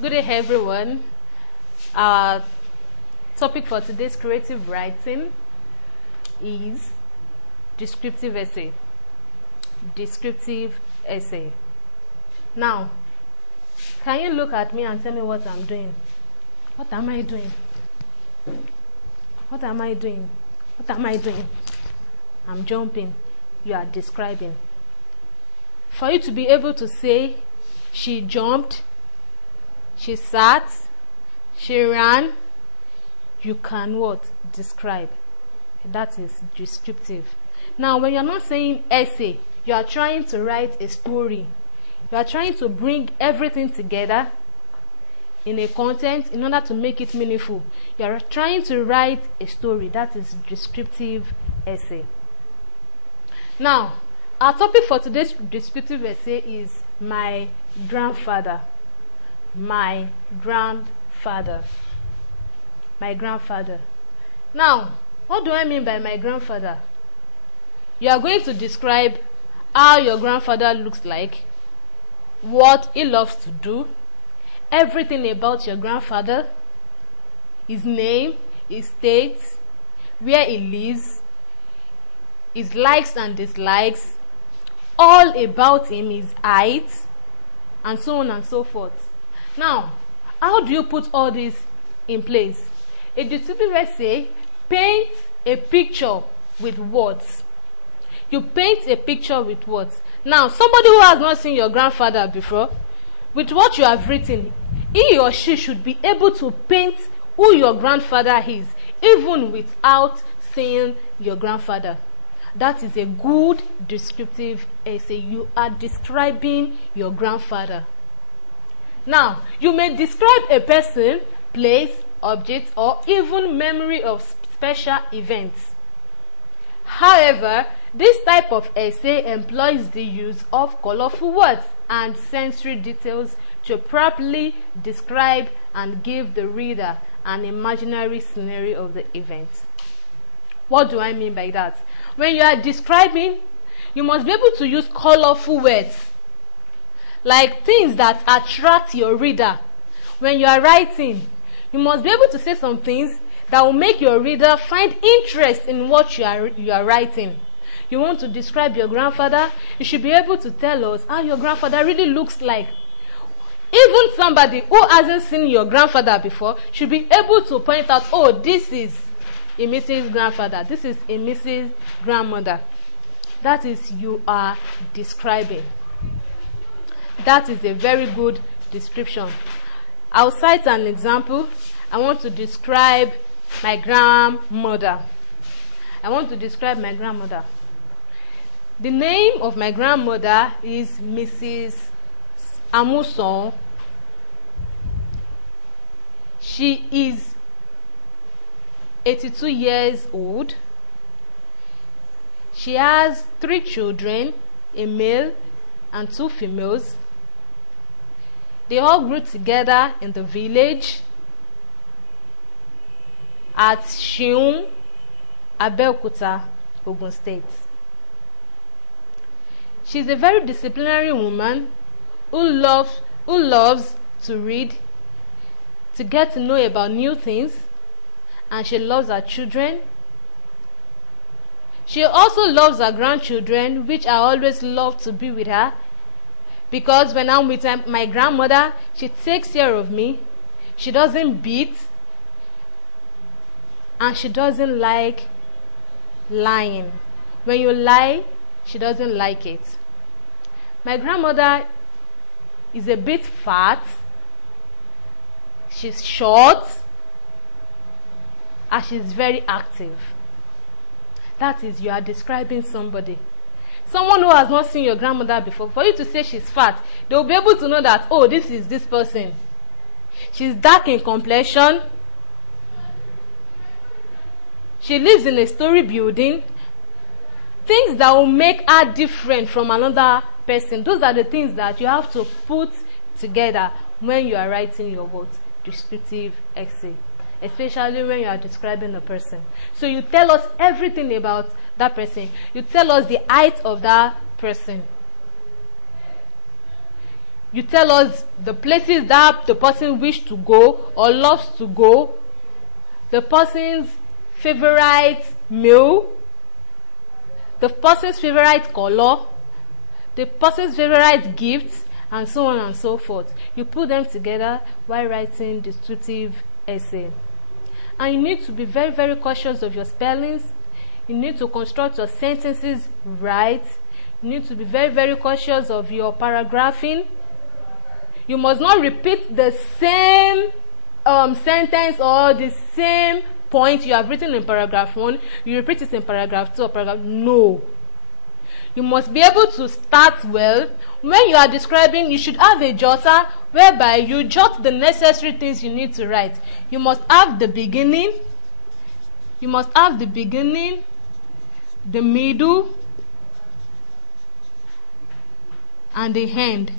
Good day, everyone. Our topic for today's creative writing is descriptive essay. Descriptive essay. Now, can you look at me and tell me what I'm doing? What am I doing? What am I doing? What am I doing? I'm jumping. You are describing. For you to be able to say, she jumped, she sat, she ran, you can what? Describe. That is descriptive. Now, when you're not saying essay, you are trying to write a story. You are trying to bring everything together in a content in order to make it meaningful. You are trying to write a story. That is descriptive essay. Now, our topic for today's descriptive essay is my grandfather. My grandfather. My grandfather. Now, what do I mean by my grandfather? You are going to describe how your grandfather looks like, what he loves to do, everything about your grandfather, his name, his state, where he lives, his likes and dislikes, all about him, his height, and so on and so forth. Now, how do you put all this in place? A descriptive essay paints a picture with words. You paint a picture with words. Now, somebody who has not seen your grandfather before, with what you have written, he or she should be able to paint who your grandfather is, even without seeing your grandfather. That is a good descriptive essay. You are describing your grandfather. Now, you may describe a person, place, object, or even memory of special events. However, this type of essay employs the use of colorful words and sensory details to properly describe and give the reader an imaginary scenario of the event. What do I mean by that? When you are describing, you must be able to use colorful words, like things that attract your reader. When you are writing, you must be able to say some things that will make your reader find interest in what you are writing. You want to describe your grandfather, you should be able to tell us how your grandfather really looks like. Even somebody who hasn't seen your grandfather before should be able to point out, oh, this is a Mrs. grandfather, this is a Mrs. grandmother. That is, you are describing. That is a very good description. I'll cite an example. I want to describe my grandmother. I want to describe my grandmother. The name of my grandmother is Mrs. Amuson. She is 82 years old. She has 3 children, a male and 2 females. They all grew together in the village at Shiun, Abeokuta, Ogun State. She's a very disciplinary woman who loves to read, to get to know about new things, and she loves her children. She also loves her grandchildren, which I always love to be with her, because when I'm with my grandmother, she takes care of me. She doesn't beat, and she doesn't like lying. When you lie, she doesn't like it. My grandmother is a bit fat. She's short, and she's very active. That is, you are describing somebody. Someone who has not seen your grandmother before, for you to say she's fat, they will be able to know that, oh, this is this person. She's dark in complexion. She lives in a story building. Things that will make her different from another person. Those are the things that you have to put together when you are writing your words, descriptive essay, especially when you are describing a person. So you tell us everything about that person. You tell us the height of that person. You tell us the places that the person wishes to go or loves to go, the person's favorite meal, the person's favorite color, the person's favorite gifts, and so on and so forth. You put them together while writing descriptive essay. And you need to be very, very cautious of your spellings. You need to construct your sentences right. You need to be very, very cautious of your paragraphing. You must not repeat the same sentence or the same point you have written in paragraph 1. You repeat it in paragraph 2 or paragraph. No. You must be able to start well. When you are describing, you should have a jotter whereby you jot the necessary things you need to write. You must have the beginning. You must have the beginning, the middle, and the end.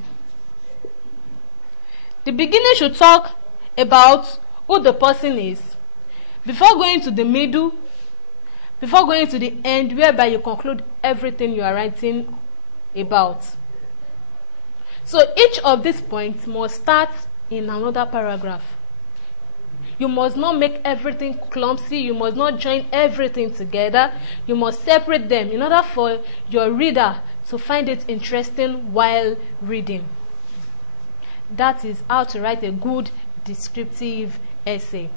The beginning should talk about who the person is. Before going to the middle, before going to the end, whereby you conclude everything you are writing about. So each of these points must start in another paragraph. You must not make everything clumsy. You must not join everything together. You must separate them in order for your reader to find it interesting while reading. That is how to write a good descriptive essay.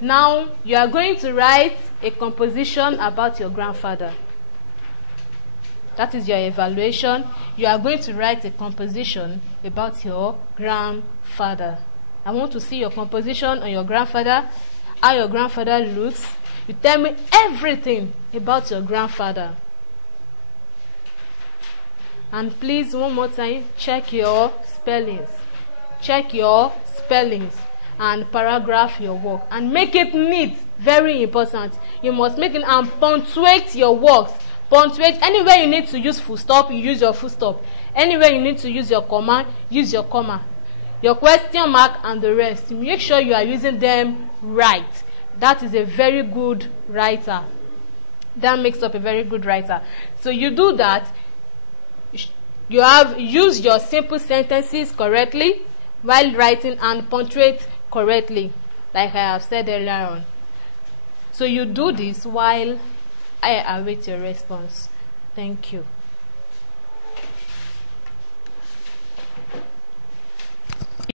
Now, you are going to write a composition about your grandfather. That is your evaluation. You are going to write a composition about your grandfather. I want to see your composition on your grandfather, how your grandfather looks. You tell me everything about your grandfather. And please, one more time, check your spellings. Check your spellings and paragraph your work. And make it neat. Very important. You must make it and punctuate your works. Punctuate. Anywhere you need to use full stop, you use your full stop. Anywhere you need to use your comma, use your comma. Your question mark and the rest. Make sure you are using them right. That is a very good writer. That makes up a very good writer. So you do that. You have used your simple sentences correctly while writing and punctuate correctly, like I have said earlier on. So you do this while I await your response. Thank you.